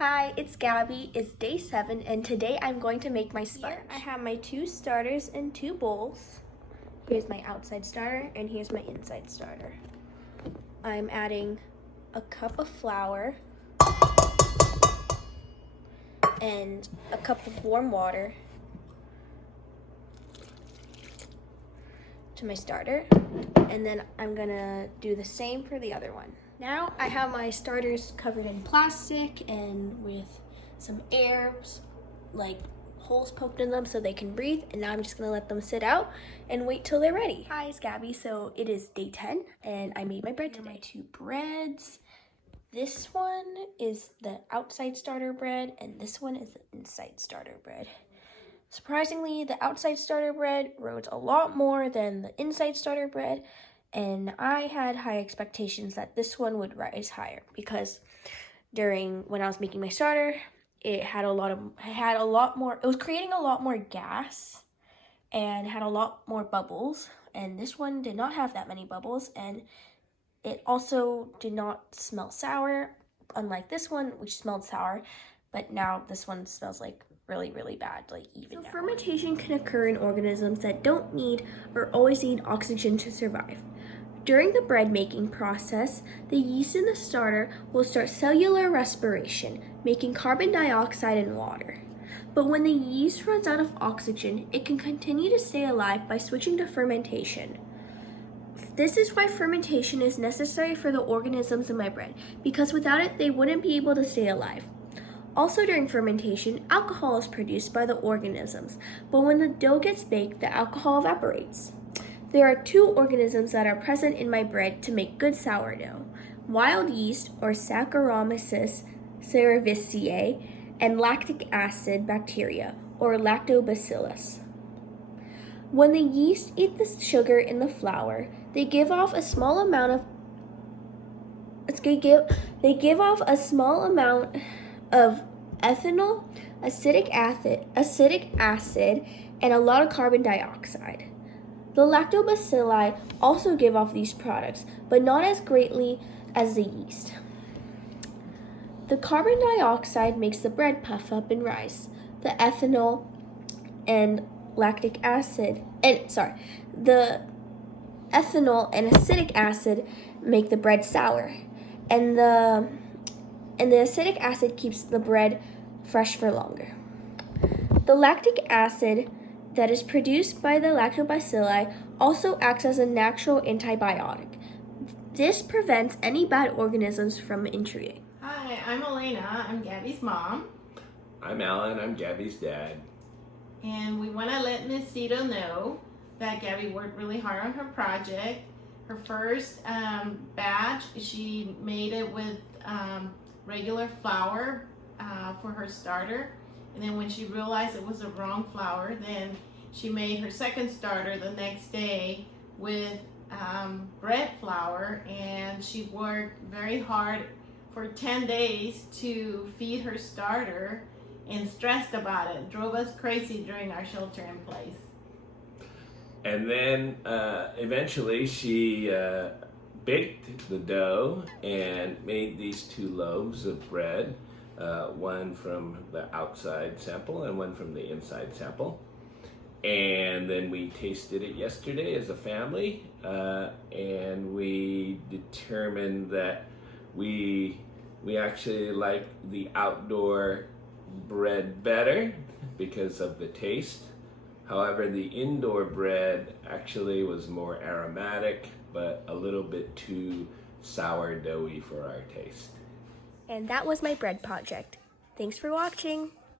Hi, it's Gabi. It's day 7 and today I'm going to make my sponge. Here I have my 2 starters in 2 bowls. Here's my outside starter and here's my inside starter. I'm adding a cup of flour and a cup of warm water to my starter, and then I'm gonna do the same for the other one. Now I have my starters covered in plastic and with some air, like holes poked in them so they can breathe, and now I'm just gonna let them sit out and wait till they're ready. Hi, it's Gabi. So it is day 10 and I made my bread today. My 2 breads. This one is the outside starter bread and this one is the inside starter bread. Surprisingly, the outside starter bread rose a lot more than the inside starter bread, and I had high expectations that this one would rise higher because when I was making my starter, it was creating a lot more gas and had a lot more bubbles, and this one did not have that many bubbles, and it also did not smell sour, unlike this one, which smelled sour, but now this one smells like really bad, like even now. So fermentation can occur in organisms that don't need or always need oxygen to survive. During the bread making process, the yeast in the starter will start cellular respiration, making carbon dioxide and water. But when the yeast runs out of oxygen, it can continue to stay alive by switching to fermentation. This is why fermentation is necessary for the organisms in my bread, because without it, they wouldn't be able to stay alive. Also during fermentation, alcohol is produced by the organisms, but when the dough gets baked, the alcohol evaporates. There are 2 organisms that are present in my bread to make good sourdough: wild yeast, or Saccharomyces cerevisiae, and lactic acid bacteria, or Lactobacillus. When the yeast eat the sugar in the flour, they give off a small amount of ethanol, acetic acid, and a lot of carbon dioxide. The lactobacilli also give off these products, but not as greatly as the yeast. The carbon dioxide makes the bread puff up and rise. The ethanol and acetic acid make the bread sour, and the acetic acid keeps the bread fresh for longer. The lactic acid that is produced by the lactobacilli also acts as a natural antibiotic. This prevents any bad organisms from intruding. Hi, I'm Elena. I'm Gabby's mom. I'm Alan. I'm Gabby's dad. And we want to let Miss Cito know that Gabby worked really hard on her project. Her first batch, she made it with regular flour for her starter, and then when she realized it was the wrong flour, then she made her second starter the next day with bread flour, and she worked very hard for 10 days to feed her starter and stressed about it. Drove us crazy during our shelter in place. And then eventually she baked the dough and made these 2 loaves of bread, one from the outside sample and one from the inside sample. And then we tasted it yesterday as a family, and we determined that we actually like the outdoor bread better because of the taste. However, the indoor bread actually was more aromatic, but a little bit too sourdoughy for our taste. And that was my bread project. Thanks for watching.